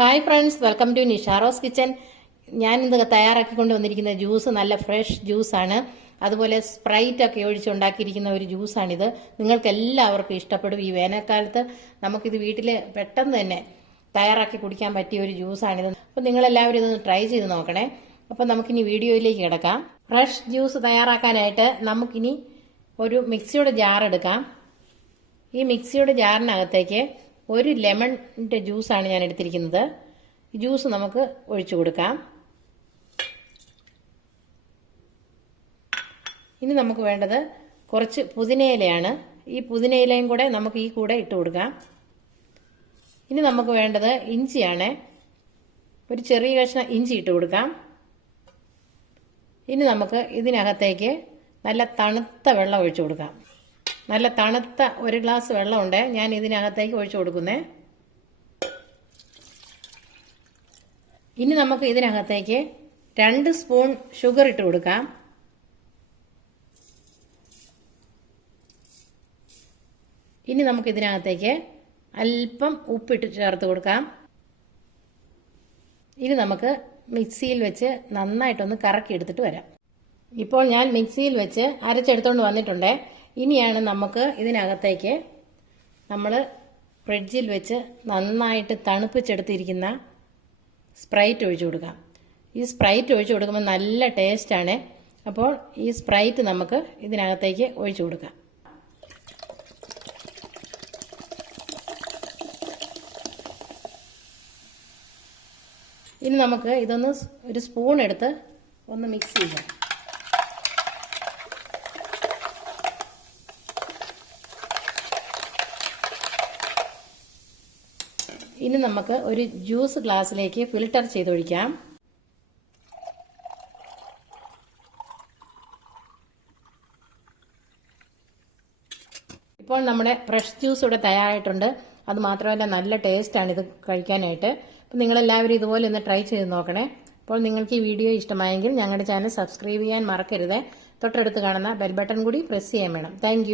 Hi friends, welcome to Nisharos kitchen. ഞാൻ ഇന്ന് തയ്യാറാക്കിക്കൊണ്ട് വന്നിരിക്കുന്ന ജ്യൂസ് നല്ല ഫ്രഷ് ജ്യൂസാണ്. അതുപോലെ സ്പ്രൈറ്റ് ഒക്കെ ഒഴിച്ചുണ്ടാക്കിയിരിക്കുന്ന ഒരു ജ്യൂസാണിത്. നിങ്ങൾക്ക് എല്ലാവർക്കും ഇഷ്ടപ്പെടും. ഈ വേനൽക്കാലത്ത് നമുക്കിത് വീട്ടിൽ പെട്ടെന്ന് തന്നെ തയ്യാറാക്കി കുടിക്കാൻ പറ്റിയ ഒരു ജ്യൂസാണിത്. അപ്പോൾ നിങ്ങളെല്ലാവരും ഇതൊന്ന് ട്രൈ ചെയ്ത് നോക്കണേ. അപ്പോൾ നമുക്കിനി വീഡിയോയിലേക്ക് കിടക്കാം. ഫ്രഷ് ജ്യൂസ് തയ്യാറാക്കാനായിട്ട് നമുക്കിനി ഒരു മിക്സിയുടെ ജാർ എടുക്കാം. ഈ മിക്സിയുടെ ജാറിനകത്തേക്ക് ഒരു ലെമണിൻ്റെ ജ്യൂസാണ് ഞാൻ എടുത്തിരിക്കുന്നത്. ഈ ജ്യൂസ് നമുക്ക് ഒഴിച്ചു കൊടുക്കാം. ഇനി നമുക്ക് വേണ്ടത് കുറച്ച് പുതിനയിലയാണ്. ഈ പുതിനയിലയും കൂടെ നമുക്ക് ഈ കൂടെ ഇട്ട് കൊടുക്കാം. ഇനി നമുക്ക് വേണ്ടത് ഇഞ്ചിയാണ്. ഒരു ചെറിയ കഷ്ണം ഇഞ്ചി ഇട്ട് കൊടുക്കാം. ഇനി നമുക്ക് ഇതിനകത്തേക്ക് നല്ല തണുത്ത വെള്ളം ഒഴിച്ചു കൊടുക്കാം. നല്ല തണുത്ത ഒരു ഗ്ലാസ് വെള്ളമുണ്ട്, ഞാൻ ഇതിനകത്തേക്ക് ഒഴിച്ചു കൊടുക്കുന്നേ. ഇനി നമുക്ക് ഇതിനകത്തേക്ക് 2 സ്പൂൺ ഷുഗർ ഇട്ട് കൊടുക്കാം. ഇനി നമുക്ക് ഇതിനകത്തേക്ക് അല്പം ഉപ്പിട്ട് ചേർത്ത് കൊടുക്കാം. ഇനി നമുക്ക് മിക്സിയിൽ വെച്ച് നന്നായിട്ടൊന്ന് കറക്കി എടുത്തിട്ട് വരാം. ഇപ്പോൾ ഞാൻ മിക്സിയിൽ വെച്ച് അരച്ചെടുത്തോണ്ട് വന്നിട്ടുണ്ട്. ഇനിയാണ് നമുക്ക് ഇതിനകത്തേക്ക് നമ്മൾ ഫ്രിഡ്ജിൽ വെച്ച് നന്നായിട്ട് തണുപ്പിച്ചെടുത്തിരിക്കുന്ന സ്പ്രൈറ്റ് ഒഴിച്ചു കൊടുക്കാം. ഈ സ്പ്രൈറ്റ് ഒഴിച്ചു കൊടുക്കുമ്പോൾ നല്ല ടേസ്റ്റാണ്. അപ്പോൾ ഈ സ്പ്രൈറ്റ് നമുക്ക് ഇതിനകത്തേക്ക് ഒഴിച്ചു കൊടുക്കാം. ഇനി നമുക്ക് ഇതൊന്ന് ഒരു സ്പൂൺ എടുത്ത് ഒന്ന് മിക്സ് ചെയ്യാം. ഇനി നമുക്ക് ഒരു ജ്യൂസ് ഗ്ലാസ്സിലേക്ക് ഫിൽട്ടർ ചെയ്തൊഴിക്കാം. ഇപ്പോൾ നമ്മുടെ ഫ്രഷ് ജ്യൂസ് ഇവിടെ തയ്യാറായിട്ടുണ്ട്. അത് മാത്രമല്ല നല്ല ടേസ്റ്റാണ് ഇത് കഴിക്കാനായിട്ട്. അപ്പോൾ നിങ്ങളെല്ലാവരും ഇതുപോലെ ഒന്ന് ട്രൈ ചെയ്ത് നോക്കണേ. അപ്പോൾ നിങ്ങൾക്ക് ഈ വീഡിയോ ഇഷ്ടമായെങ്കിൽ ഞങ്ങളുടെ ചാനൽ സബ്സ്ക്രൈബ് ചെയ്യാൻ മറക്കരുത്. തൊട്ടടുത്ത് കാണുന്ന ബെൽ ബട്ടൺ കൂടി പ്രസ് ചെയ്യാൻ വേണം. താങ്ക്